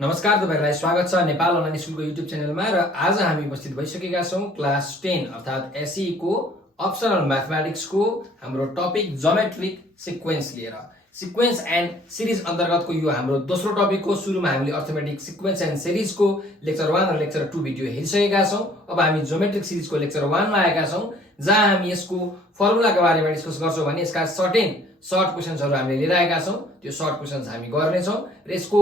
नमस्कार, तपाईहरुलाई स्वागत छ नेपाल अनलाइन स्कुलको युट्युब च्यानलमा। र आज हामी उपस्थित भइसकेका छौं क्लास 10 अर्थात एसई को अप्सनल म्याथमेटिक्स को हाम्रो टपिक ज्योमेट्रिक सिक्वेन्स लिएर। सिक्वेन्स एन्ड सिरिज अन्तर्गतको यो हाम्रो दोस्रो टपिक हो। सुरुमा हामीले अर्थमेटिक सिक्वेन्स एन्ड सिरिज को लेक्चर 1 र लेक्चर 2 भिडियो हेरिसकेका छौं। अब हामी ज्योमेट्रिक सिरिज को लेक्चर 1 मा आएका छौं, जहाँ हामी यसको फर्मुलाको बारेमा डिस्कस गर्छौं भने यसका सर्ट क्वेशन्सहरु हामीले लिएर आएका छौं। त्यो सर्ट क्वेशन्स हामी गर्ने छौं र यसको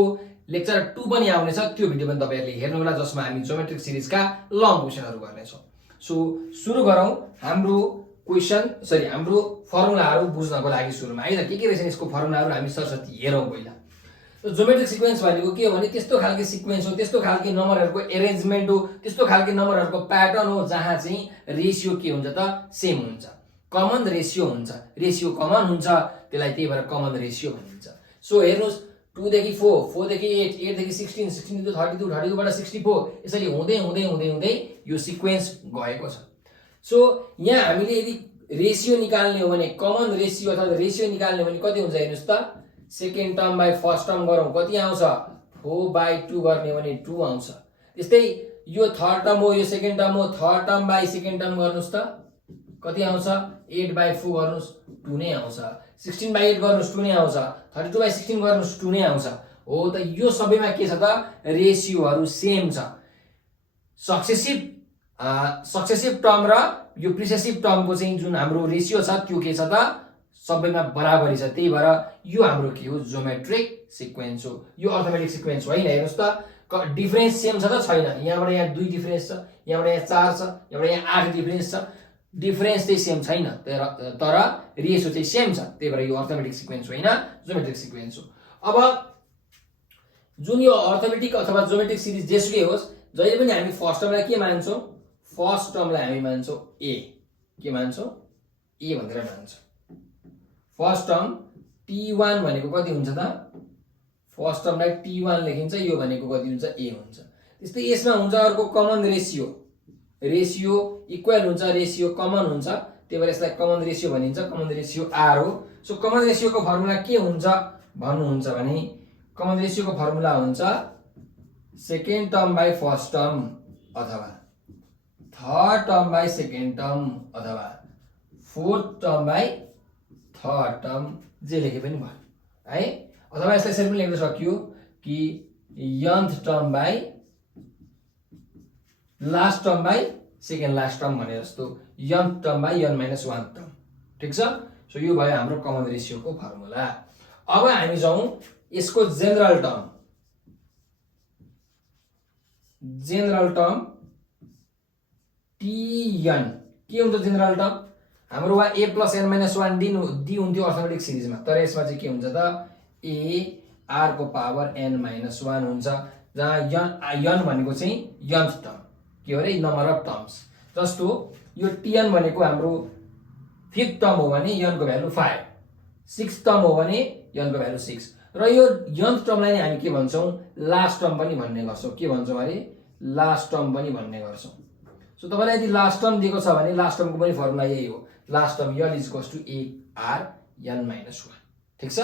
लेक्चर 2 पनि आउने छ। त्यो भिडियो पनि तपाईहरुले हेर्नु होला, जसमा हामी ज्योमेट्रिक सिरिजका लङ क्वेशनहरु गर्ने छौं। सो सुरु गरौं हाम्रो हाम्रो फर्मुलाहरु बुझ्नको लागि। सुरुमा है त के रहेछ यसको फर्मुलाहरु हामी सरसर्ती हेरौं पहिला। तो ज्योमेट्रिक सिक्वेन्स भनेको के हो भने त्यस्तो खालको सिक्वेन्स हो, त्यस्तो खालको नम्बरहरुको अरेन्जमेन्ट हो, त्यस्तो खालको नम्बरहरुको प्याटर्न हो जहाँ चाहिँ रेशियो के हुन्छ त सेम हुन्छ, कमन रेशियो हुन्छ, रेशियो कमन हुन्छ, त्यसलाई त्यही भएर कमन रेशियो भनिन्छ। सो हेर्नुस् 2 देखि 4, 4 देखि 8, 8 देखि 16, 16 देखि 32, 32 बाट 64, यसरी हुँदै हुँदै हुँदै हुँदै यो सिक्वेन्स गएको छ। सो यहाँ हामीले यदि रेशियो निकाल्ने हो भने, कमन रेशियो अथवा रेशियो निकाल्ने हो भने कति हुन्छ हेर्नुस् त। Second term by first term गरौँ, कति आउँछ 4/2 गर्ने भने 2 आउँछ। त्यस्तै यो थर्ड टर्म हो, यो सेकेन्ड टर्म हो, third term by second term गर्नुस् त कति आउँछ 8/4 गर्नुस् 2 नै आउँछ। 16/8 गर्नुस् 2 नै आउँछ। 32/16 गर्नुस् 2 नै आउँछ। हो त यो सबैमा के छ त रेशियोहरु सेम छ। सक्सेसिभ टर्म र यो प्रिसेसिभ टर्मको चाहिँ जुन हाम्रो रेशियो छ त्यो के छ त सबैमा बराबरी छ। त्यही भएर यो हाम्रो के हो ज्योमेट्रिक सिक्वेन्स हो। यो अर्थमेटिक सिक्वेन्स होइन। हेर्नुस् त डिफरेन्स सेम छ त छैन। यहाँबाट यहाँ 2 डिफरेन्स छ, यहाँबाट यहाँ 4 छ, यहाँबाट यहाँ 8 डिफरेन्स छ। डिफरेन्स चाहिँ सेम छैन तर रेशियो चाहिँ सेम छ। त्यही भएर यो अर्थमेटिक सिक्वेन्स होइन, ज्योमेट्रिक सिक्वेन्स हो। अब जुन यो अर्थमेटिक अथवा ज्योमेट्रिक सिरिज जेसुकै होस्, जहिले पनि हामी फर्स्ट टर्मलाई के मान्छौं, फर्स्ट टर्मलाई हामी मान्छौं ए। के मान्छौं ए भनेर मान्छौं। फर्स्ट टर्म t1 भनेको कति हुन्छ त, फर्स्ट टर्मलाई t1 लेखिन्छ, यो भनेको कति हुन्छ a हुन्छ। त्यस्तै यसमा हुन्छ अर्को कमन रेशियो, रेशियो इक्वल हुन्छ, रेशियो कमन हुन्छ, त्यही भएर यसलाई कमन रेशियो भनिन्छ। कमन रेशियो r हो। सो कमन रेशियोको फर्मुला के हुन्छ भन्नुहुन्छ भने कमन रेशियोको फर्मुला हुन्छ second term by first term अथवा third term by second term अथवा fourth term by third term, जे लेखे पनि भयो है। अथवा यसलाई यसरी पनि लेख्न सकियो कि nth term by last term by second last term भने जस्तो nth term by n - 1 term. ठीक छ। सो यो भयो हाम्रो कमन रेशियोको फर्मुला। अब हामी जाउँ यसको general term. General term tn के हुन्छ जेनरल टर्म हाम्रो वा a + n - 1 d हुन्थ्यो अर्थमेटिक सिरिजमा, तर यसमा चाहिँ के हुन्छ त a r को पावर n - 1 हुन्छ, जहाँ n भनेको चाहिँ nth टर्म के हो रे नम्बर अफ टर्म्स। जस्तो यो tn भनेको हाम्रो फिफ्थ टर्म हो भने n को भ्यालु 5, सिक्स्थ टर्म हो भने n को भ्यालु 6, र यो nth टर्मलाई नै हामी के भन्छौं लास्ट टर्म पनि भन्ने गर्छौं। के भन्छौं अरे लास्ट टर्म पनि भन्ने गर्छौं। सो तपाईलाई यदि लास्ट टर्म दिएको छ भने लास्ट टर्मको पनि फर्मुला यही हो, last term l = a r n - 1। ठीक छ।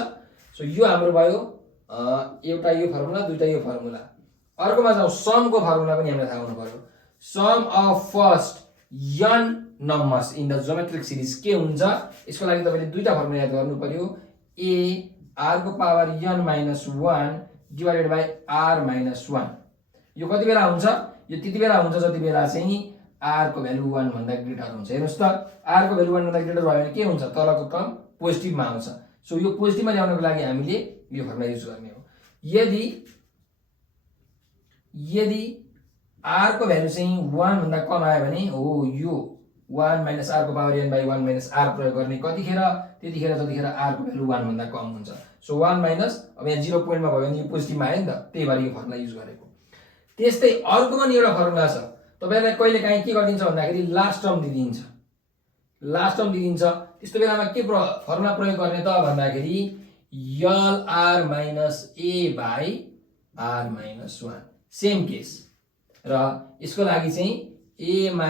सो यो हाम्रो भयो एउटा यो फर्मुला, दुईटा यो फर्मुला। अर्कोमा जाउँ समको फर्मुला पनि हामीलाई थाहा हुनु पर्यो। Sum of first n numbers in the geometric series के हुन्छ, यसको लागि तपाईले दुईटा फर्मुला याद गर्नु पर्यो। a r को power n - 1 divided by r - 1। यो कति बेला हुन्छ, यो त्यति बेला हुन्छ जति बेला चाहिँ r को भ्यालु 1 भन्दा ग्रेटर हुन्छ। हेर्नुस् त r को भ्यालु 1 भन्दा ग्रेटर भयो भने के हुन्छ तलको टर्म पोजिटिभमा आउँछ। सो यो पोजिटिभमा ल्याउनको लागि हामीले यो फर्मुला युज गर्ने हो। यदि r को भ्यालु चाहिँ 1 भन्दा कम आयो भने हो यो 1 - r को पावर n / 1 - r प्रयोग गर्ने कतिखेर, त्यतिखेर जतिखेर r को भ्यालु 1 भन्दा कम हुन्छ। सो 1 माइनस अब यहाँ 0 पोइन्टमा भयो भने यो पोजिटिभमा आयो नि त, त्यही भएर यो फर्मुला युज गरेको। त्यस्तै अर्को पनि एउटा फर्मुला छ। तपाईहरुलाई कहिले काहीँ के गरिदिन्छ भन्दाखेरि लास्ट टर्म दिइदिन्छ, लास्ट टर्म दिइदिन्छ। त्यस्तो बेलामा के फर्मुला प्रयोग गर्ने त भन्दाखेरि lr - a / r - 1 same case. र यसको लागि चाहिँ a - lr /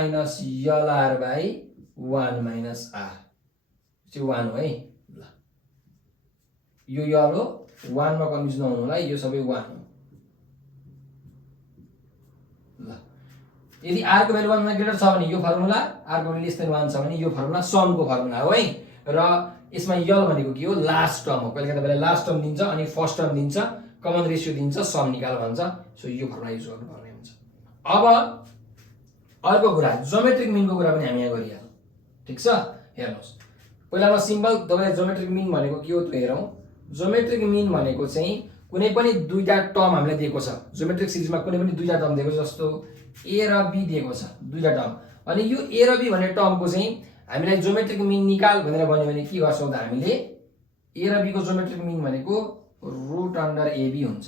1 - r चाहिँ 1 हो है। ल यो यल हो 1 मा कन्फ्युज नहुनु होला, यो सबै 1 हो। यदि r को भ्यालु 1 भन्दा ग्रेटर छ भने यो फर्मुला, r को भ्यालु लेस देन 1 छ भने यो फर्मुला सम को फर्मुला हो है। र यसमा यल भनेको के हो, लास्ट टर्म हो। कहिले तपाईलाई लास्ट टर्म दिन्छ अनि फर्स्ट टर्म दिन्छ, कमन रेशियो दिन्छ, सम निकाल भन्छ। सो यो फर्मुला युज गर्नुपर्ने हुन्छ। अब अर्को कुरा ज्योमेट्रिक मिन को कुरा पनि हामी यहाँ गरिहालौँ, ठीक छ। हेर्नुस्, पहिलामा सिम्पल तपाईलाई ज्योमेट्रिक मिन भनेको के हो त्यो हेरौँ। ज्योमेट्रिक मिन भनेको चाहिँ कुनै पनि दुईटा टर्म हामीले दिएको छ ज्योमेट्रिक सिरिजमा, कुनै पनि दुईटा टर्म दिएको छ, जस्तो a र b दिएको छ दुईटा टर्म। अनि यो a र b भन्ने टर्मको चाहिँ हामीलाई ज्योमेट्रिक मिन निकाल भनेर भन्यो भने के गर्छौँ त हामीले, a र b को ज्योमेट्रिक मिन भनेको रुट अन्डर ab हुन्छ।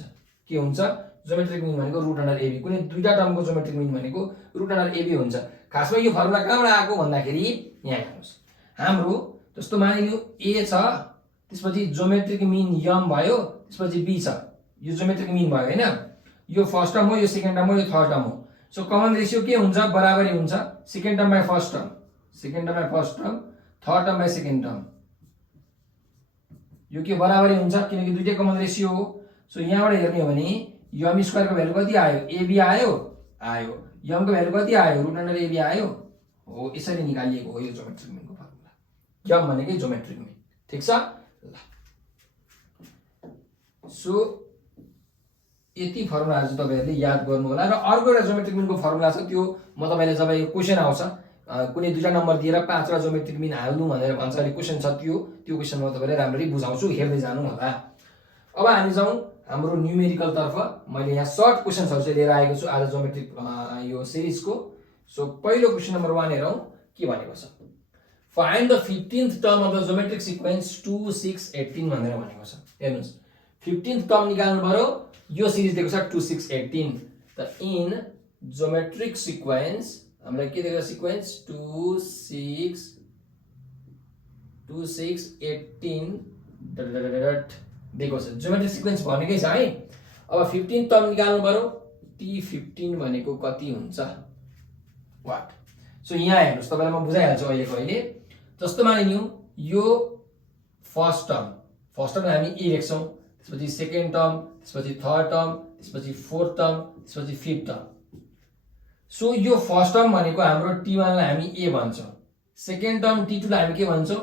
के हुन्छ, ज्योमेट्रिक मिन भनेको रुट अन्डर ab। कुनै दुईटा टर्मको ज्योमेट्रिक मिन भनेको रुट अन्डर ab हुन्छ। खासमा यो फर्मुला कहाँबाट आएको भन्दाखेरि यहाँ हेर्नुस्, हाम्रो जस्तो मानिलियो a छ, त्यसपछि ज्योमेट्रिक मिन m भयो, त्यसपछि b छ, यो ज्योमेट्रिक मिन भयो हैन। यो फर्स्ट टर्म हो, यो सेकेन्ड टर्म हो, यो थर्ड टर्म हो। सो कमन रेशियो के हुन्छ, बराबरी हुन्छ second term by first term, second term by first term, third term by second term. यो के बराबरी हुन्छ किनकि दुईटै कमन रेशियो हो। सो यहाँबाट हेर्ने हो भने m स्क्वायर को भ्यालु कति आयो, ab आयो, m को भ्यालु कति आयो, रुट अन्डर ab आयो हो। यसरी निकालिएको हो यो ज्योमेट्रिक मिनको फर्मुला। m भनेकै ज्योमेट्रिक मिन, ठीक छ ल। सो यति फर्मुलाहरु चाहिँ तपाईहरुले याद गर्नु होला। र अर्को एउटा ज्योमेट्रिक मिनको फर्मुला छ, त्यो म तपाईले जब यो क्वेशन आउँछ कुनै दुईटा नम्बर दिएर 5 वटा ज्योमेट्रिक मिन हाल्नु भनेर भन्छ अनि क्वेशन छ, त्यो क्वेशन म तपाईलाई राम्ररी बुझाउँछु, हेर्दै जानु होला। अब हामी जाउँ हाम्रो न्यूमेरिकल तर्फ। मैले यहाँ सर्ट क्वेशन्सहरु चाहिँ लिएर आएको छु आज ज्योमेट्रिक यो सिरिजको। सो पहिलो क्वेशन नम्बर 1 हेरौँ के भनेको छ। Find the 15th term of the geometric sequence 2 6 18 भनेर भनेको छ। हेर्नुस्, 15th टर्म निकाल्नु पर्यो। यो सिरिज दिएको छ 2 6 18। त इन ज्योमेट्रिक सिक्वेन्स हामीलाई के दिएको छ, सिक्वेन्स 2 6 18 दिएको छ। ज्योमेट्रिक सिक्वेन्स भनेकै छ है। अब 15th टर्म निकाल्नु पर्यो। t15 भनेको कति हुन्छ, व्हाट। सो यहाँ हेर्नुस्, तपाईलाई म बुझाइहाल्छु अहिले। जस्तो मानिलियौ यो फर्स्ट टर्म हामी a लेख्छौं, त्यसपछि सेकेन्ड टर्म, त्यसपछि थर्ड टर्म, त्यसपछि फोर्थ टर्म, त्यसपछि फिफ्थ टर्म। सो यो फर्स्ट टर्म भनेको हाम्रो t1 लाई हामी a भन्छौं, सेकेन्ड टर्म t2 लाई हामी के भन्छौं,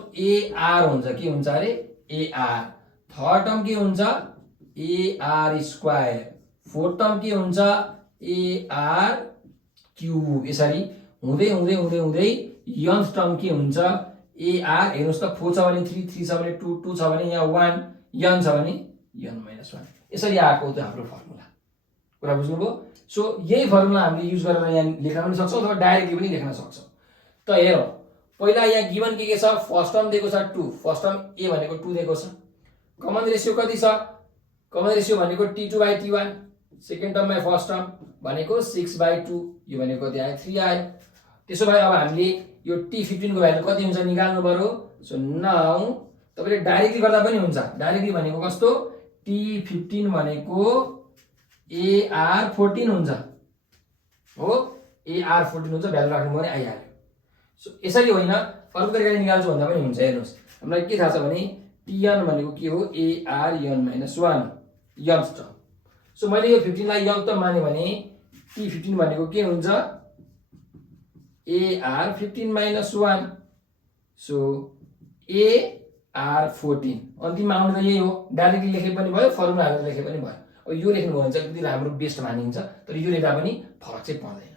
ar हुन्छ। के हुन्छ अरे, ar। थर्ड टर्म के हुन्छ, ar स्क्वायर। फोर्थ टर्म के हुन्छ, ar क्यूब। यसरी हुँदै हुँदै हुँदै हुँदै nth टर्म के हुन्छ, ar। हेर्नुस् त 4 छ भने 3, 3 छ भने 2, 2 छ भने यहाँ 1, n छ भने n - 1। यसरी आएको त हाम्रो फर्मुला। कुरा बुझ्नुभयो। सो यही फर्मुला हामीले युज गरेर यहाँ लेख्न पनि सक्छौं अथवा डाइरेक्टली पनि लेख्न सक्छौं। त हेरौं, पहिला यहाँ गिवन के छ, फर्स्ट टर्म दिएको छ 2, फर्स्ट टर्म a भनेको 2 दिएको छ। कमन रेशियो कति छ, कमन रेशियो भनेको t2/t1, second term by first term भनेको 6/2, यो भनेको कति आयो, 3 आयो। त्यसो भए अब हामीले यो t15 को भ्यालु कति हुन्छ निकाल्नु पर्यो। सो नाउ तपाईले डाइरेक्टली गर्दा पनि हुन्छ। डाइरेक्टली भनेको कस्तो, t15 भनेको ar14 हुन्छ हो, ar14 हुन्छ। भ्यालु राख्नु पर्ने आइहाल्यो। सो यसरी होइन, अर्को तरिकाले निकाल्छु भन्दा पनि हुन्छ। हेर्नुस्, हामीलाई के थाहा छ भने tn भनेको के हो, arn - 1 nth टर्म। सो मैले यो 15 लाई nth टर्म माने भने t15 भनेको के हुन्छ, ar15 - 1। सो ar14 अन्तिममा आउने त यही हो। डाइरेक्टली लेखे पनि भयो, फर्मुला हालेर लेखे पनि भयो। अब यो लेख्नु भयो भने चाहिँ अलिकति राम्रो बेस्ट मानिन्छ, तर यो लेख्दा पनि फरक चाहिँ पर्दैन।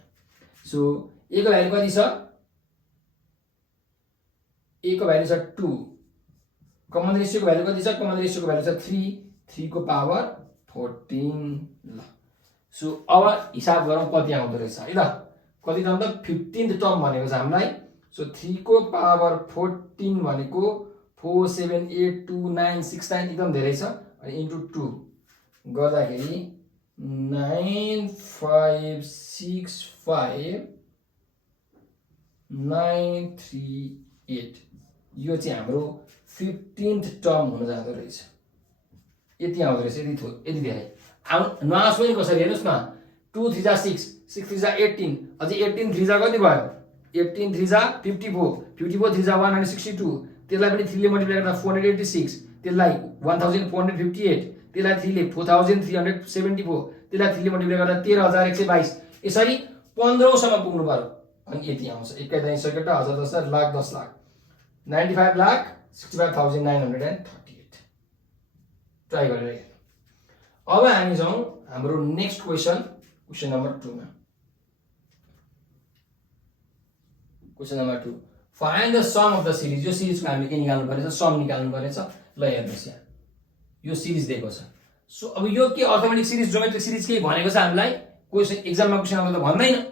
सो a को भ्यालु कति छ, a को भ्यालु छ 2। कमन रेशियो को भ्यालु कति छ, कमन रेशियो को भ्यालु छ 3, 3 को पावर 14। ल सो अब हिसाब गरौँ कति आउँदो रहेछ है। ल कति टर्म त 15th टर्म भनेको छ हामीलाई। सो 3 को पावर 14 भनेको 4 7 8 2 9 6 9 एकदम धेरै छ। अनि इन्टु 2 गर्दाखेरि 9 5 6 5 9 3 8 यो चाहिँ हाम्रो 15th टर्म हुन जाँदो रहेछ। यति आउँदो रहेछ, यति धेरै नआस पनि कसरी। हेर्नुस् न, 2 3 जा 6, 6 3 जा 18, अझै 18 3 जा कति भयो, 18 3 जा 54, 54 3 जा 162, त्यसलाई पनि 3 ले मल्टिप्लाई गर्दा 486, त्यसलाई 1458, त्यसलाई 3 ले 4374, त्यसलाई 3 ले मल्टिप्लाई गर्दा 13122। यसरी 15 सम्म पुग्नु पर्यो अनि यति आउँछ 21 सकेट 1000 10 लाख 10 लाख 95 लाख 65,938 ट्राई गरेर हेर्नु। अब हामी जाउँ हाम्रो नेक्स्ट क्वेसन नम्बर 2 मा। Question number 2 find the sum of the series. यो सिरिजको हामीले के निकाल्नु पर्छ सम निकाल्नु पर्छ। ल हेर्नुस् यहाँ यो सिरिज दिएको छ। सो अब यो के अर्थमेटिक सिरिज ज्योमेट्रिक सिरिज के भनेको छ हामीलाई क्वेसन एक्जाममा क्वेसन आउँदा त भन्दैन।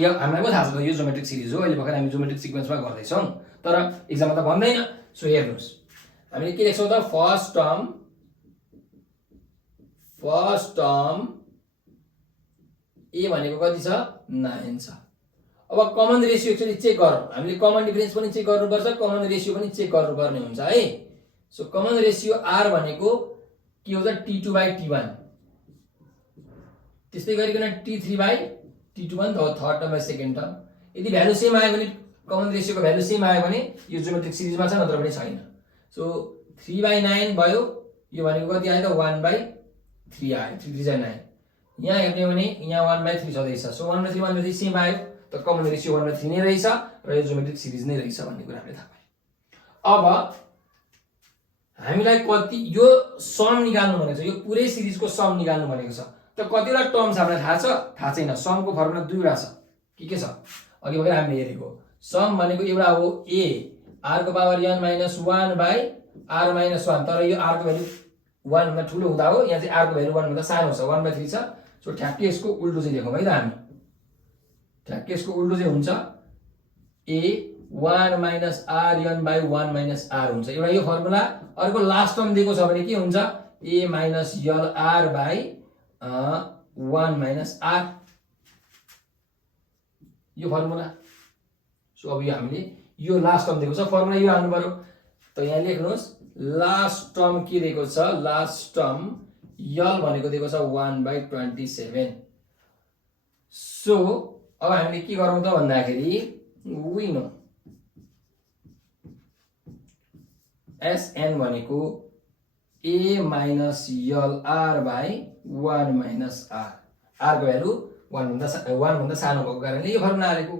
यो हामीलाई पो थाहा छ त यो ज्योमेट्रिक सिरिज हो। अहिले भर्खर हामी ज्योमेट्रिक सिक्वेन्समा गर्दैछौँ तर एक्जाममा त भन्दैन। सो हेर्नुस् हामीले के लेख्छौँ त फर्स्ट टर्म ए भनेको कति छ 9 छ। अब कमन रेसियो एक्चुअली चेक गरौँ हामीले कमन डिफरेन्स पनि चेक गर्नुपर्छ कमन रेसियो पनि चेक गर्नुपर्ने हुन्छ है। सो कमन रेसियो आर भनेको के हुन्छ T2/T1 त्यस्तै गरिकन T3/T2 पनि थर्ड टर्म सेकेन्ड टर्म। यदि भ्यालु सेम आयो भने कमन रेसियोको भ्यालु सेम आयो भने यो ज्योमेट्रिक सिरिजमा छ नत्र पनि छैन। सो 3/9 भयो यो भनेको कति आयो त 1/3 आयो 3 3 9। यहाँ हेर्ने हो भने यहाँ 1/3 छँदैछ। सो 1/3 1/3 सेम आयो त कमन रेसियो 1/3 नै रहेछ र यो ज्योमेट्रिक सिरिज नै रहेछ भन्ने कुरा हामीले थाहा पायौँ। अब हामीलाई कति यो सम निकाल्नु भनेको छ यो पुरै सिरिजको सम निकाल्नु भनेको छ त कतिवटा टर्म्स हामीलाई थाहा छ थाहा छैन। समको फर्मुला दुईवटा छ के छ अघि भर्खर हामीले हेरेको सम भनेको एउटा हो a r को पावर n - 1/r - 1 तर यो r को भ्यालु 1 भन्दा ठुलो हुँदा हो यहाँ चाहिँ r को भ्यालु 1 भन्दा सानो छ 1/3 छ। सो ठ्याक्कै यसको उल्टो चाहिँ लेखौँ है त हामी ठ्याक्कै यसको उल्टो चाहिँ हुन्छ a 1 - rn/1 - r हुन्छ एउटा यो फर्मुला। अर्को लास्ट टर्म दिएको छ भने के हुन्छ a - lr/1 - r यो फर्मुला। सो अब यो हामीले यो लास्ट टर्म दिएको छ फर्मुला यो हाल्नु पर्यो त यहाँ लेख्नुस् लास्ट टर्म के दिएको छ लास्ट टर्म यल भनेको दिएको छ 1/27। सो अब हामीले के गरौँ त भन्दाखेरि वी नो SN भनेको a - lr/1 - r r को भ्यालु 1 भन्दा सानो भएको कारणले यो फर्मुला हालेको।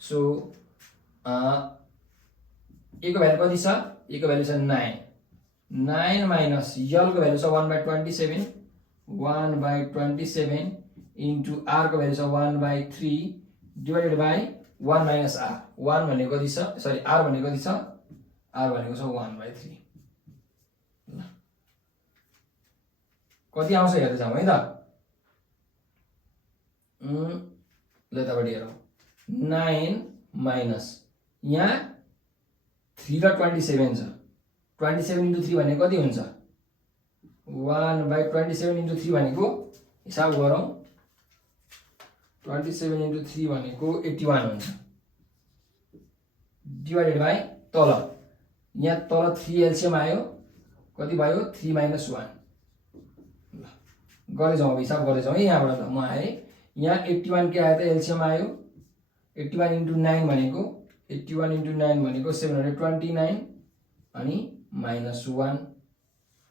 सो a को भ्यालु कति छ a को भ्यालु छ 9 माइनस यल को भ्यालु छ 1/27 इन्टु r को भ्यालु छ 1/3 डिवाइडेड बाई 1 - r 1 भनेको कति छ सरी r भनेको कति छ r भनेको छ 1/3। कति आउँछ हेर्दै जाउँ है त ल यतापट्टि हेरौँ 9 माइनस यहाँ 3 र 27 छ 27 इन्टु 3 भनेको कति हुन्छ 1/27 इन्टु 3 भनेको हिसाब गरौँ 27 इन्टु 3 भनेको 81 हुन्छ डिवाइडेड बाई तल यहाँ तल 3 एलसीएम आयो कति भयो 3 - 1 गर्दै जाउँ अब हिसाब गर्दै जाउँ है यहाँबाट त म आएँ यहाँ 81 के आयो त एलसीएम आयो 81 इन्टु 9 भनेको 81 इन्टु 9 भनेको 729 अनि -1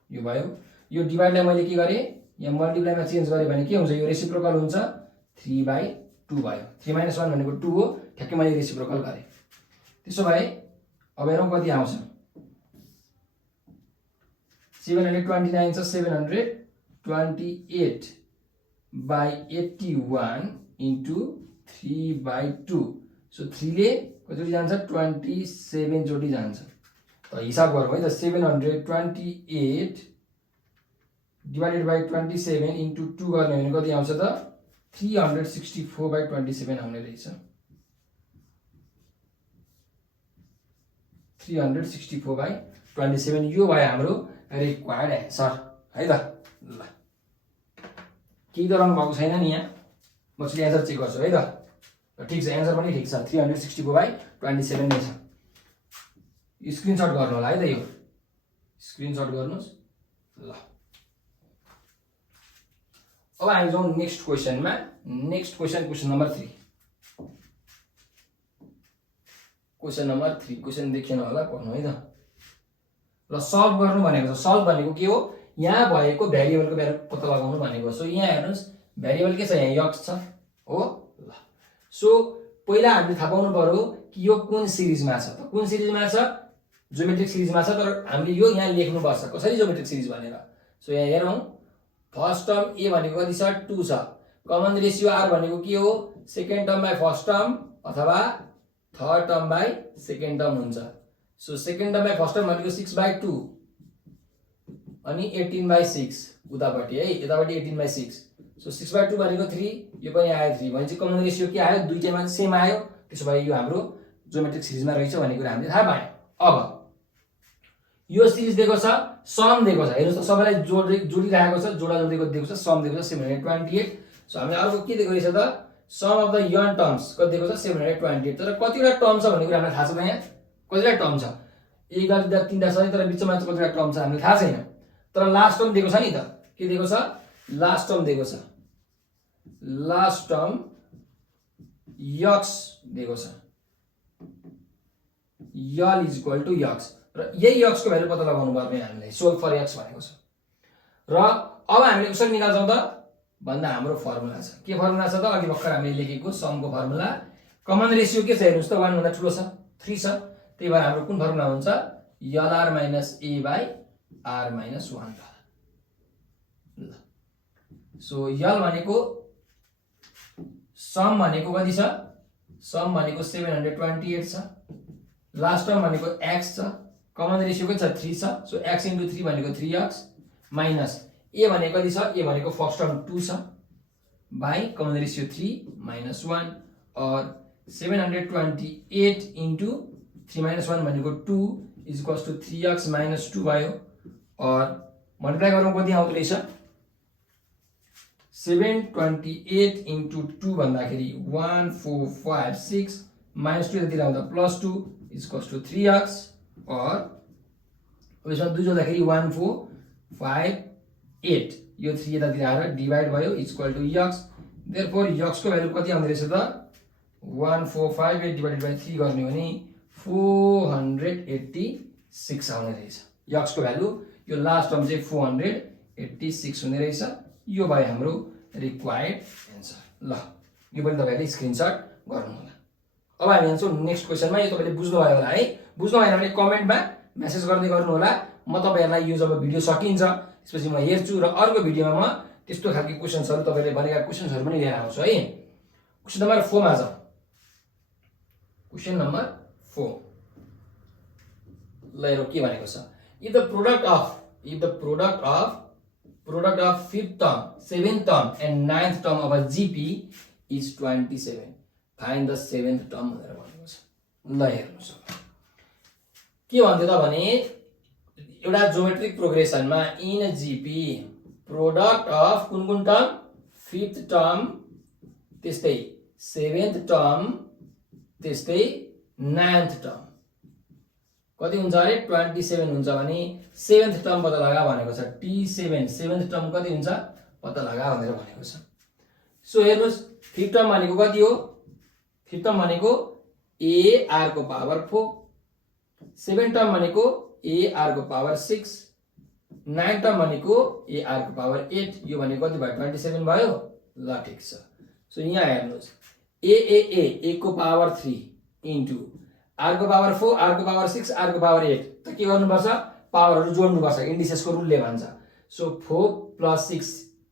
यो भयो। यो डिभाइडलाई मैले के गरेँ यहाँ मल्टिप्लाईमा चेन्ज गरेँ भने के हुन्छ यो रेसिप्रोकल हुन्छ 3/2 भयो 3 - 1 भनेको 2 हो ठ्याक्कै मैले रेसिप्रोकल गरेँ। त्यसो भए अब हेरौँ कति आउँछ 729 छ 728/81 इन्टु 3/2 सो 3 ले कतिचोटि जान्छ 27 चोटि जान्छ त हिसाब गरौँ है त 728 डिवाइडेड बाई 27 इन्टु 2 गर्ने भने कति आउँछ त 364/27 आउने रहेछ 364/27 यो भयो हाम्रो रिक्वायर्ड एन्सर है त। ल केही त रङ भएको छैन नि यहाँ म चाहिँ एन्सर चेक गर्छु है त ठिक छ एन्सर पनि ठिक छ 364/27 नै छ। स्क्रिनसट गर्नु होला है त यो स्क्रिनसट गर्नुस्। ल अब हामी जाउँ नेक्स्ट क्वेसनमा क्वेसन नम्बर 3 क्वेसन देखिएन होला पढ्नु है त। ल सल्भ गर्नु भनेको छ सल्भ भनेको के हो यहाँ भएको भेरिएबलको भ्यालु पत्ता लगाउनु भनेको। सो यहाँ हेर्नुस् भेरिएबल के छ यहाँ x छ हो। ल सो पहिला हामीले थाहा पाउनु पर्यो कि यो कुन सिरिजमा छ त कुन सिरिजमा छ ज्योमेट्रिक सिरिजमा छ तर हामीले यो यहाँ लेख्नुपर्छ कसरी ज्योमेट्रिक सिरिज भनेर सो यहाँ हेरौँ फर्स्ट टर्म ए भनेको कति छ 2 छ कमन रेसियो आर भनेको के हो second term by first term अथवा third term by second term हुन्छ so second term by first term भनेको 6/2 अनि 18/6 उतापट्टि है यतापट्टि 18/6 सो 6/2 भनेको 3 यो पनि आयो 3 भनेपछि कमन रेसियो के आयो दुईटैमा सेम आयो त्यसो भए यो हाम्रो ज्योमेट्रिक सिरिजमा रहेछ भन्ने कुरा हामीले थाहा पायौं अब यो सिरिज दिएको छ सम दिएको छ हेर्नुस् त सबैलाई जोडिरहेको छ जोडा जोडेको दिएको छ सम दिएको छ 728 सो हामीले अर्को के दिएको रहेछ त sum of the n terms कति दिएको छ 728 तर कतिवटा टर्म छ भन्ने कुरा हामीलाई थाहा छ त यहाँ कतिवटा टर्म छ एक दुईटा तीनटा छ तर बिचमा चाहिँ कतिवटा टर्म छ हामीलाई थाहा छैन तर लास्ट टर्म दिएको छ नि त के दिएको छ लास्ट टर्म दिएको छ लास्ट टर्म यक्स दिएको छ l is equal to x र यही यक्स को भ्यालु पत्ता लगाउनु पर्ने हामीले सोल्भ फर यक्स भनेको छ र अब हामीले कसरी निकाल्छौं त भन्दा हाम्रो फर्मुला छ के फर्मुला छ त अघि भर्खर हामीले लेखेको समको फर्मुला कमन रेशियो के छ हेर्नुस् त 1 भन्दा ठूलो छ 3 छ त्यही भएर हाम्रो कुन फर्मुला हुन्छ LR - A / R - 1 ल सो यल भनेको सम भनेको कति छ सम भनेको 728 छ लास्ट टर्म भनेको x छ कमन रेशियो कति छ 3 छ सो x * 3 भनेको 3x माइनस a भनेको कति छ a भनेको फर्स्ट टर्म 2 छ बाइ कमन रेशियो 3 - 1 और 728 * 3 - 1 भनेको 2 = 3x - 2 भयो और मल्टिप्लाई गरौँ कति आउँदो रहेछ 728 * 2 भन्दाखेरि 1456 - 2 यति आउँदा +2 = 3x और यसमा 2 जोड्दाखेरि 1458 यो 3 यतातिर आएर डिवाइड भयो = x देयरफोर x को भ्यालु कति आउँदै रहेछ त 1458 / 3 गर्ने हो भने 486 आउने रहेछ x को भ्यालु यो लास्ट टर्म चाहिँ 486 हुने रहेछ यो भयो हाम्रो रिक्वायर्ड आन्सर ल यो पनि तपाईहरुले स्क्रिनशट गर्नु होला अब हामी जान्छौं नेक्स्ट क्वेशनमा यो तपाईले बुझ्नु भयो होला है बुझ्नु भएन भने कमेन्टमा मेसेज गर्दै गर्नु होला म तपाईहरुलाई यो जब भिडियो सकिन्छ त्यसपछि म हेर्छु र अर्को भिडियोमा म त्यस्तो खालको क्वेशन्सहरु तपाईले भनेका क्वेशन्सहरु पनि लिएर आउँछु है क्वेशन नम्बर 4 मा जाऊ क्वेशन नम्बर 4 ल हेरौँ के भनेको छ if the product of fifth term, seventh term and ninth term of a GP is 27. Find the seventh term भनेर भनेको छ ल हेर्नुस् के भन्थे त भने एउटा ज्योमेट्रिक प्रोग्रेसनमा इन जीपी प्रोडक्ट अफ कुन टर्म फिफ्थ टर्म त्यस्तै सेभेन्थ टर्म त्यस्तै नाइन्थ टर्म कति हुन्छ अरे 27 हुन्छ भने सेभेन्थ टर्म पत्ता लगा भनेको छ T7 सेभेन्थ टर्म कति हुन्छ पत्ता लगा भनेर भनेको छ सो हेर्नुस् फिफ्थ टर्म भनेको कति हो फिफ्थ टर्म भनेको AR को पावर 4 सेभेन्थ टर्म भनेको AR को पावर 6 नाइन्थ टर्म भनेको AR को पावर 8 यो भनेको कति भयो 27 भयो ल ठीक छ सो यहाँ हेर्नुस् A को पावर 3 इन्टु R को पावर 4 R को पावर 6 R को पावर 8 त के गर्नुपर्छ पावरहरु जोड्नुपर्छ इन्डिसेसको रुलले भन्छ सो 4 + 6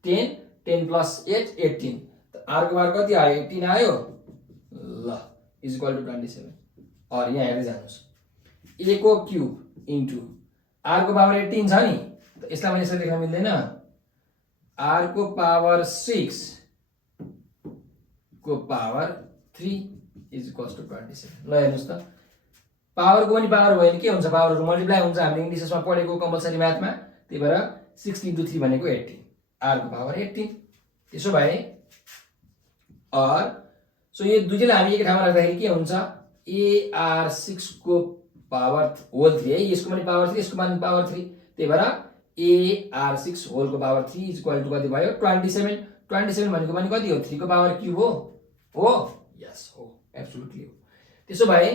10 10 + 8 18 त R को पावर कति आयो 18 आयो ल = 27 और यहाँ हेर्दै जानुस् A को क्यूब इन्टु R को पावर 18 छ नि त यसलाई मैले यसरी लेख्न मिल्दैन R को पावर 6 को पावर 3 = 27 ल हेर्नुस् त पावर को पनि पावर भयो नि के हुन्छ पावरहरु मल्टिप्लाई हुन्छ हामीले इन्डिसेसमा पढेको कम्पलसरी म्याथमा त्यही भएर 6 * 3 भनेको 18 R को पावर 18 त्यसो भए और सो यो दुईटैलाई हामी एक ठाउँमा राख्दाखेरि के हुन्छ AR6 को पावर होल 3 है यसको पनि पावर 3 यसको पनि पावर 3 त्यही भएर AR6 होल को पावर 3 = कति भयो 27 27 भनेको पनि कति हो 3 को पावर क्यूब हो यस हो एब्सोल्युटली हो त्यसो भए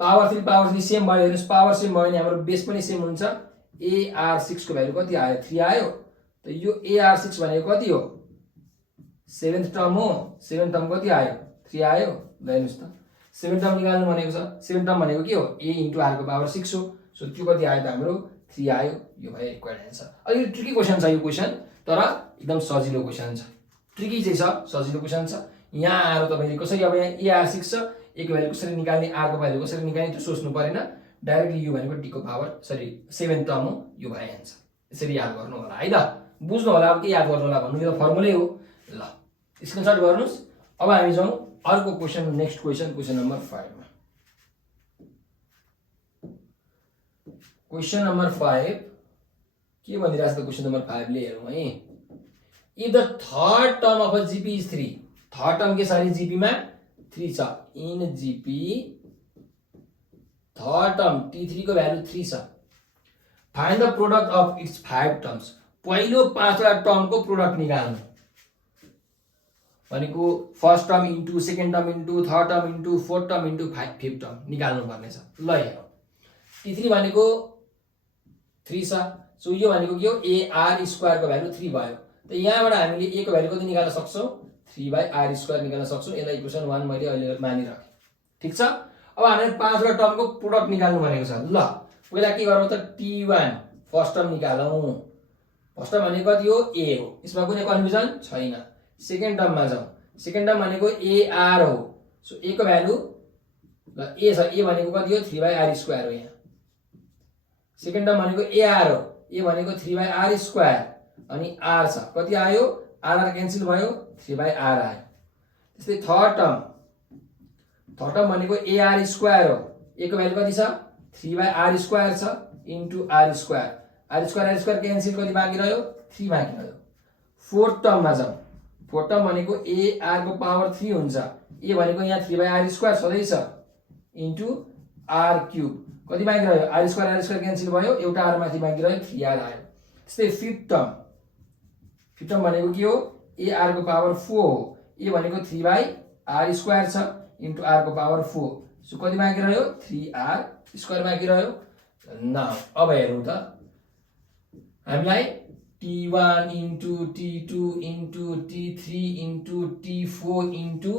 पावर 3 सेम भयो हेर्नुस् पावर सेम भयो भने हाम्रो बेस पनि सेम हुन्छ AR6 को भ्यालु कति आयो 3 आयो त यो AR6 भनेको कति हो सेभेन्थ टर्म हो सेभेन्थ टर्म कति आयो 3 आयो हेर्नुहोस् त 7 टर्म निकाल्नु भनेको छ 7 टर्म भनेको के हो a * r को पावर 6 हो सो त्यो कति आयो त हाम्रो 3 आयो यो भयो इक्वल आन्सर अलिकति ट्रिकी क्वेसन छ यो क्वेसन तर एकदम सजिलो क्वेसन छ ट्रिकी चाहिँ छ सजिलो क्वेसन छ यहाँ आएर तपाईले कसरी अब यहाँ a r 6 छ a को भ्यालु कसरी निकाल्ने r को भ्यालु कसरी निकाल्ने त्यो सोच्नु परेन डाइरेक्टली यो भनेको d को पावर सरी 7 टर्म हो यो भयो आन्सर यसरी याद गर्नु होला है त बुझ्नु होला अब के याद गर्नु होला भन्नु यो फर्मुलै हो ल स्क्रिनशट गर्नुस् अब हामी जाउँ अर्को क्वेसन नेक्स्ट क्वेसन नम्बर 5 मा क्वेसन नम्बर 5 के भनिरहेछ त क्वेसन नम्बर 5 ले हेरौँ है if the third term of a gp is 3 third term के सारी gp मा 3 छ in gp third term t3 को भ्यालु 3 छ find the product of its 5 terms पहिलो 5 वटा टर्मको प्रोडक्ट निकाल्नु भनेको first term into second term into third term into fourth term into fifth term निकाल्नु पर्ने छ ल हेरौँ t3 भनेको 3 छ सो यो भनेको के हो ar² को भ्यालु 3 भयो त यहाँबाट हामीले a को भ्यालु कति निकाल्न सक्छौं 3/r² निकाल्न सक्छौं यसलाई इक्वेसन 1 मैले अहिले मानिराखे ठीक छ अब हामीले 5 वटा टर्मको प्रोडक्ट निकाल्नु भनेको छ ल पहिला के गरौँ त t1 फर्स्ट टर्म निकालौं फर्स्ट टर्म भनेको कति हो a हो यसमा कुनै कन्फ्युजन छैन सेकेन्ड टर्ममा जाउँ सेकेन्ड टर्म भनेको ar हो सो a को भ्यालु ल a छ a भनेको कति हो 3/r² हो यहाँ सेकेन्ड टर्म भनेको ar हो a भनेको 3/r² अनि r छ कति आयो r क्यान्सल भयो 3/r आयो त्यस्तै थर्ड टर्म भनेको ar² हो a को भ्यालु कति छ 3/r² छ इन्टु r² क्यान्सल कति बाँकी रह्यो 3 बाँकी रह्यो फोर्थ टर्ममा जाउँ फोर्थ टर्म भनेको ar को पावर 3 हुन्छ a भनेको यहाँ 3/r² सधैं छ इन्टु r³ कति बाँकी रह्यो r² क्यान्सल भयो एउटा r माथि बाँकी रह्यो 3r आयो त्यस्तै फिफ्थ टर्म भनेको के हो ar को पावर 4 हो a भनेको 3/r² छ इन्टु r को पावर 4 सो कति बाँकी रह्यो 3r² बाँकी रह्यो नाउ अब हेरौँ त हामीलाई t1 into t2 into t3 into t4 into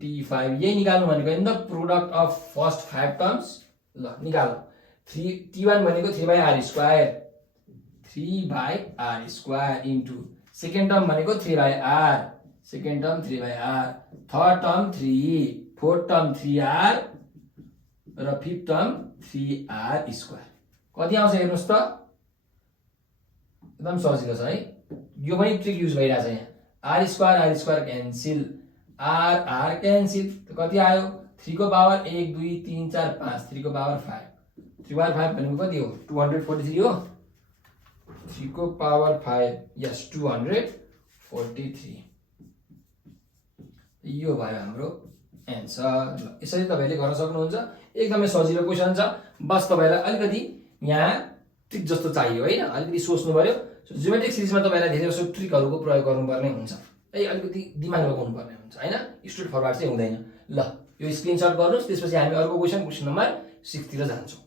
t5 यही निकाल्नु भनेको हैन त प्रोडक्ट अफ फर्स्ट 5 टर्म्स ल निकालौं t1 भनेको 3/r² इन्टु सेकेन्ड टर्म भनेको 3/r second term 3/r third term 3 fourth term 3r र फिफ्थ टर्म 3r² कति आउँछ हेर्नुस् त एकदम सजिलो छ है यो पनि ट्रिक युज भइरहेछ यहाँ r² क्यान्सल r क्यान्सल कति आयो 3 को पावर 1 2 3 4 5 3 को पावर 5 3/5 भनेको कति हो 243 हो 3 को पावर 5 यस 243 यो भयो हाम्रो एन्सर यसरी तपाईले गर्न सक्नुहुन्छ एकदमै सजिलो क्वेशन छ बस तपाईलाई अलिकति यहाँ ट्रिक जस्तो चाहियो हैन अलिकति सोच्नु पर्यो सो जियोमेट्रिक सिरिजमा तपाईलाई धेरै जसो ट्रिकहरुको प्रयोग गर्नुपर्ने हुन्छ है अलिकति दिमाग लगाउनु पर्ने हुन्छ हैन स्ट्रेट फरवर्ड चाहिँ हुँदैन ल यो स्क्रिनशट गर्नुस् त्यसपछि हामी अर्को क्वेशन नम्बर 6 तिर जान्छौं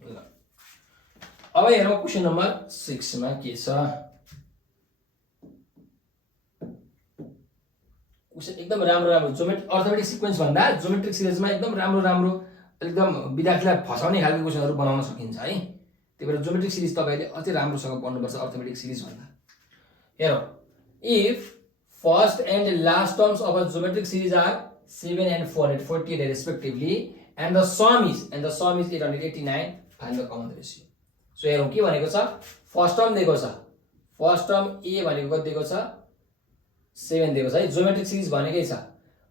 ल अब हेरौँ क्वेशन नम्बर 6 मा के छ क्वेशन एकदम राम्रो अर्थमेटिक सिक्वेन्स भन्दा जियोमेट्रिक सिरिजमा एकदम राम्रो एकदम विद्यार्थीलाई फसाउने खालको क्वेशनहरु बनाउन सकिन्छ है त्यही भएर जियोमेट्रिक सिरिज तपाईले अझै राम्रोसँग पढ्नुपर्छ अर्थमेटिक सिरिज भन्दा हेरौँ if first and last terms of a geometric series are 7 and 448 respectively and the sum is 889 find the common ratio so हेरौँ के भनेको छ फर्स्ट टर्म दिएको छ फर्स्ट टर्म a भनेको कति दिएको छ 7 दिएको छ है जियोमेट्रिक सिरिज भनेकै छ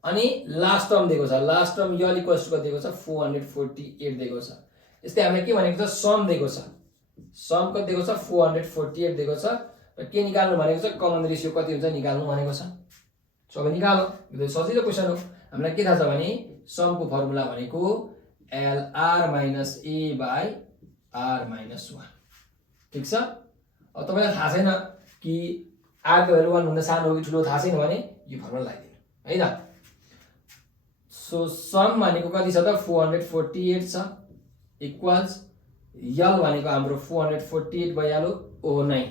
अनि लास्ट टर्म दिएको छ last term y equals to कति दिएको छ 448 दिएको छ यस्तै हामीले के भनेको छ सम दिएको छ सम कति दिएको छ 448 दिएको छ र के निकाल्नु भनेको छ कमन रेशियो कति हुन्छ निकाल्नु भनेको छ सो अब निकालौ यो सजिलो क्वेशन हो हामीलाई के थाहा छ भने सम को फर्मुला भनेको LR - A/R - 1 ठीक छ अब तपाईलाई थाहा छैन कि r को भ्यालु 1 भन्दा सानो हो कि ठुलो थाहा छैन भने यो फर्मुला लगाइदिनु है त सो सम भनेको कति छ त 448 छ इक्वल्स L भनेको हाम्रो 448 भइहाल्यो ओ 9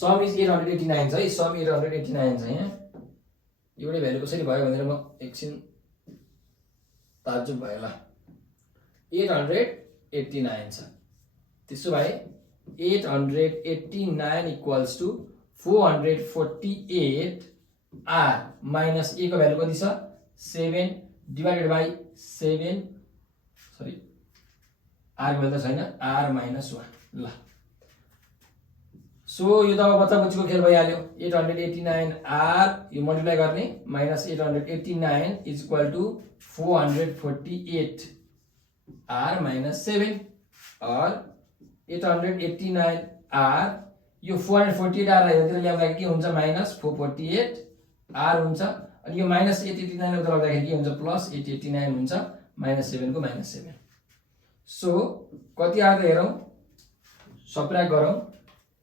सम इज 889 छ है सम 889 छ यहाँ एउटै भ्यालु कसरी भयो भनेर म एकछिन ताज्जुब भयो ल 889 छ त्यसो भए 889 equals to 448 r minus a को भ्यालु कति छ 7 डिवाइडेड बाइ 7 सरी r को भ्यालु छैन r माइनस 1 ल सो यो त अब बच्चा बच्चीको खेल भइहाल्यो 889 r यो मल्टिप्लाई गर्ने minus 889 is equal to 448 r minus 7 और 889 r यो 448 r लाई यतिर ल्याउँदाखेरि के हुन्छ माइनस 448 r हुन्छ अनि यो माइनस 889 उता लाग्दाखेरि के हुन्छ प्लस 889 हुन्छ माइनस 7 को माइनस 7 सो कति आयो त हेरौं सबट्र्याक्ट गरौं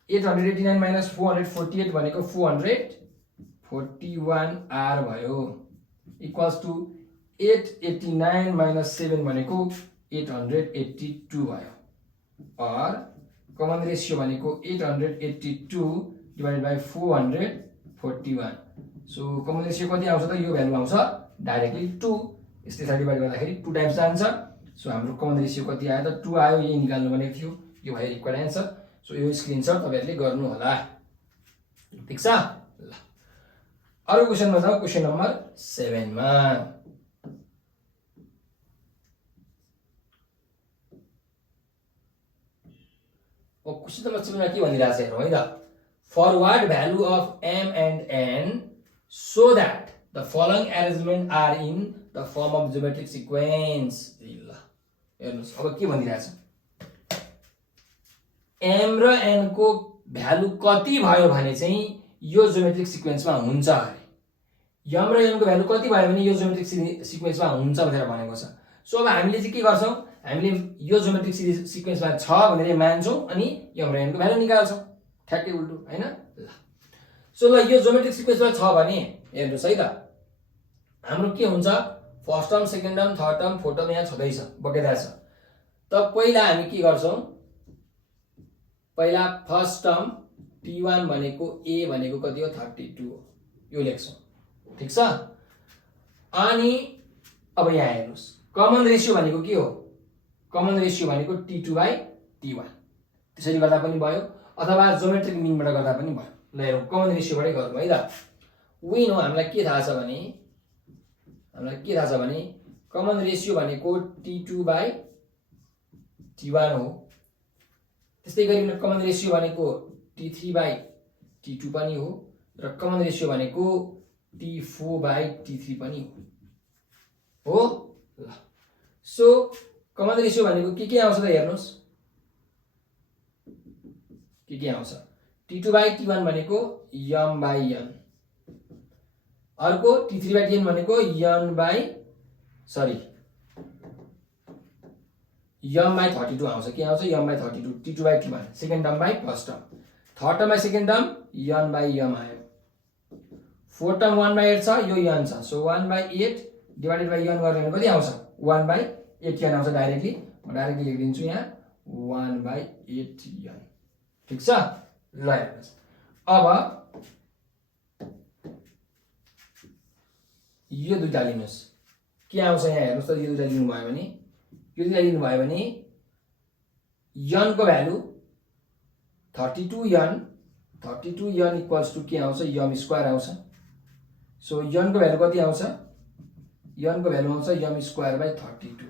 889 माइनस 448 भनेको 441 r भयो इक्वल्स टु 889 माइनस 7 भनेको 882 भयो और कमन रेशियो भनेको 882 divided by 441 so common ratio कति आउँछ त यो भ्यालु आउँछ डाइरेक्टली 2 यसले डिवाइड गर्दाखेरि 2 टाइम्स जान्छ सो हाम्रो कमन रेशियो कति आयो त 2 आयो यही निकाल्नु भनेको थियो यो भयो रिक्वायर्ड आन्सर सो यो स्क्रिनशट तपाईहरुले गर्नु होला ठीक छ ल अरु क्वेशनमा जाऊ क्वेशन नम्बर 7 मा क्वेशन नम्बर 7 मा के भनिरहेछ हेरौँ है त forward value of m and n so that the following arrangement are in the form of geometric sequence ल हेर्नुस् अब के भनिरहेछ m र n को भ्यालु कति भयो भने चाहिँ यो जियोमेट्रिक सिक्वेन्समा हुन्छ अरे m र n को भ्यालु कति भयो भने यो जियोमेट्रिक सिक्वेन्समा हुन्छ भनेर भनेको छ सो अब हामीले चाहिँ के गर्छौं हामीले यो जियोमेट्रिक सिक्वेन्समा छ भनेर मान्छौं अनि m र n को भ्यालु निकाल्छौं ठ्याक्कै उल्टो हैन ल सो ल यो जियोमेट्रिक सिक्वेन्समा छ भने हेर्नुस् है त हाम्रो के हुन्छ first term second term third term fourth term यहाँ छँदै छ बगेदा छ त पहिला हामी के गर्छौं पहिला फर्स्ट टर्म t1 भनेको a भनेको कति हो 32 हो यो लेख्छौं ठीक छ अनि अब यहाँ हेर्नुस् कमन रेशियो भनेको के हो कमन रेशियो भनेको t2 बाइ t1 त्यसरी गर्दा पनि भयो अथवा जियोमेट्रिक मिनबाट गर्दा पनि भयो ल हेरौं कमन रेशियोबाटै गरौँ है त वी नो हामीलाई के थाहा छ भने कमन रेशियो भनेको t2 बाइ t1 हो त्यस्तै गरी कमन रेशियो भनेको t3 बाइ t2 पनि हो र कमन रेशियो भनेको t4 बाइ t3 पनि हो ल सो कमन रेशियो भनेको के आउँछ त हेर्नुस् के आउँछ t2 बाइ t1 भनेको m बाइ n अर्को t3 बाइ tn भनेको n by sorry m by 32 आउँछ के आउँछ m by 32 t2 by t1 second term by first term third term by second term n by m आयो fourth term 1 by 8 छ यो n छ so 1 by 8 divided by n गर्ने कति आउँछ 1 बाइ 8 n आउँछ डाइरेक्टली म डाइरेक्टली लेखिदिन्छु यहाँ 1 बाइ 8 n ठीक छ ल हेर्नुस् अब यो दुईटा लिनुस् के आउँछ यहाँ हेर्नुस् त यो दुईटा लिनु भयो भने n को भ्यालु 32n इक्वल्स टु के आउँछ m स्क्वायर आउँछ सो n को भ्यालु कति आउँछ n को भ्यालु आउँछ m स्क्वायर बाइ 32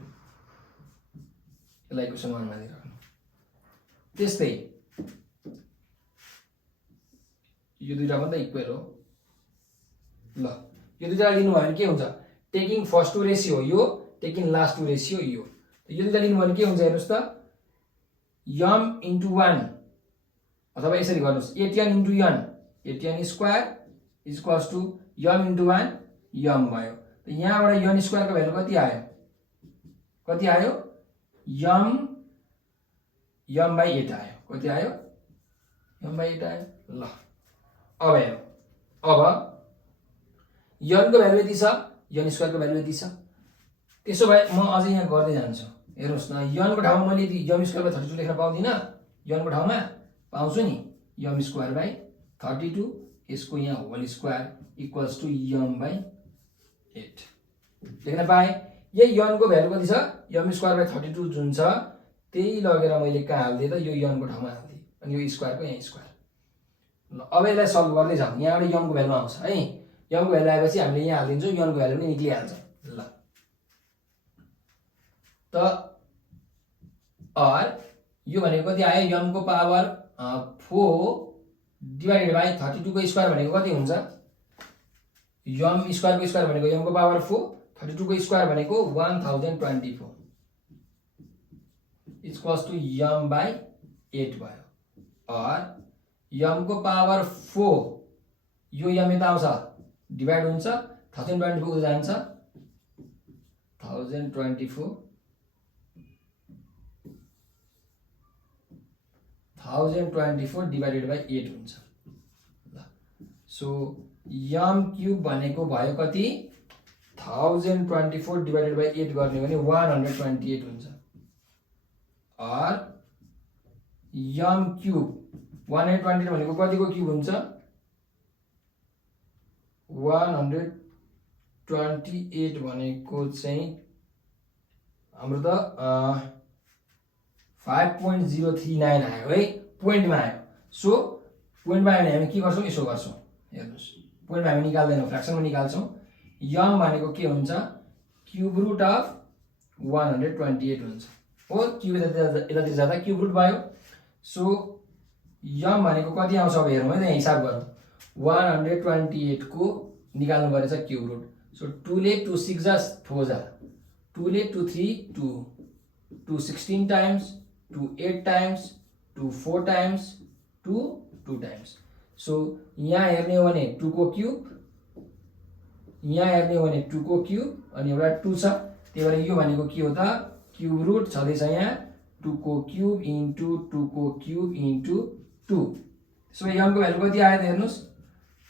यसलाई इक्वेसन 1 मा दिइराख्नु त्यस्तै यो दुईटा पनि त इक्वल हो ल यो दुईटा लिनु भयो भने के हुन्छ टेकिङ फर्स्ट टु रेशियो यो टेकिङ लास्ट टु रेशियो यो यो दुईटा लिनु भयो भने के हुन्छ हेर्नुस् त m into 1 अथवा यसरी गर्नुस् 8n into n 8n square is equals to m into 1 m भयो त यहाँबाट n स्क्वायर को भ्यालु कति आयो m बाइ 8 आयो कति आयो m बाइ 8 आयो ल अब हेरौँ अब n को भ्यालु यति छ n स्क्वायर को भ्यालु यति छ त्यसो भए म अझै यहाँ गर्दै जान्छु हेर्नुस् न n को ठाउँमा मैले यति m स्क्वायर बाइ 32 लेख्न पाउँदिन n को ठाउँमा पाउँछु नि m स्क्वायर बाइ 32 यसको यहाँ whole square equals to m/8 लेख्न पाएँ। यही m को भ्यालु कति छ m²/32 जुन छ त्यही लगेर मैले कहाँ हाल्दिएँ त यो m को ठाउँमा हाल्दिएँ अनि यो स्क्वायरको यहाँ स्क्वायर। ल अब यसलाई सल्भ गर्दै जाउँ। यहाँबाट m को भ्यालु आउँछ है, m को भ्यालु आएपछि हामीले यहाँ हालिदिन्छौँ m को भ्यालु पनि निक्लिहाल्छ। ल त और यो भनेको कति आयो m को पावर 4 डिवाइडेड बाइ 32 को स्क्वायर भनेको कति हुन्छ m स्क्वायर को स्क्वायर भनेको m को पावर 4 32 को स्क्वायर भनेको 1024 इक्वल्स टु m/8 भयो। और m को पावर 4 यो m यता आउँछ डिवाइड हुन्छ 1024 उता जान्छ 1024 डिवाइडेड बाइ 8 हुन्छ। ल सो m क्यूब भनेको भयो कति 1024 डिवाइडेड बाइ 8 गर्ने भने 128 हुन्छ। और m क्यूब 128 भनेको कतिको क्यूब हुन्छ 128 भनेको चाहिँ हाम्रो त 5.039 आयो है, पोइन्टमा आयो। सो पोइन्टमा आयो भने हामी के गर्छौँ यसो गर्छौँ हेर्नुस्, पोइन्टमा हामी निकाल्दैनौँ फ्र्याक्सनमा निकाल्छौँ। m भनेको के हुन्छ क्यूब रुट अफ 128 हुन्छ हो, क्यूब यतातिर जाँदा क्यूब रुट भयो। सो m भनेको कति आउँछ अब हेरौँ है त, हिसाब गरौँ। 128 को निकाल्नु परेछ क्यूब रुट। सो 2 ले 2 6 जा 4 जा 2 ले 2 3 2 2 16 times 2 8 times 2 4 times 2 2 times. So यहाँ हेर्ने हो भने 2 को क्यूब, यहाँ हेर्ने हो भने 2 को क्यूब अनि एउटा 2 छ, त्यही भएर यो भनेको के हो त क्यूब रुट छँदैछ यहाँ 2 को क्यूब इन्टु 2 को क्यूब इन्टु 2। सो m को भ्यालु कति आयो त हेर्नुस्,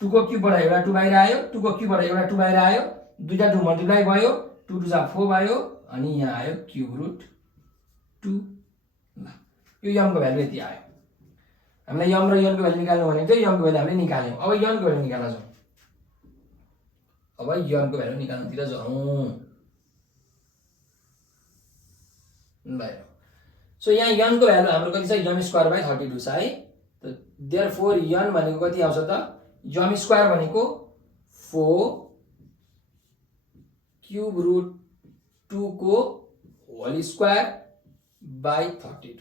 2 को क्यूबबाट एउटा 2 बाहिर आयो, 2 को क्यूबबाट एउटा 2 बाहिर आयो, दुईटा 2 मल्टिप्लाई भयो 2 2 जा 4 भयो अनि यहाँ आयो क्यूब रुट 2। ल यो m को भ्यालु यति आयो। हामीलाई m र n को भ्यालु निकाल्नु भनेको थियो, m को भ्यालु हामीले निकाल्यौँ। अब n को भ्यालु निकाल्न जाउँ। अब n को भ्यालु निकाल्नतिर जाउँ। ल सो यहाँ n को भ्यालु हाम्रो कति छ m²/32 छ है। त देयरफोर n भनेको कति आउँछ त m² भनेको 4 क्यूब रुट 2 को होल स्क्वायर बाइ 32।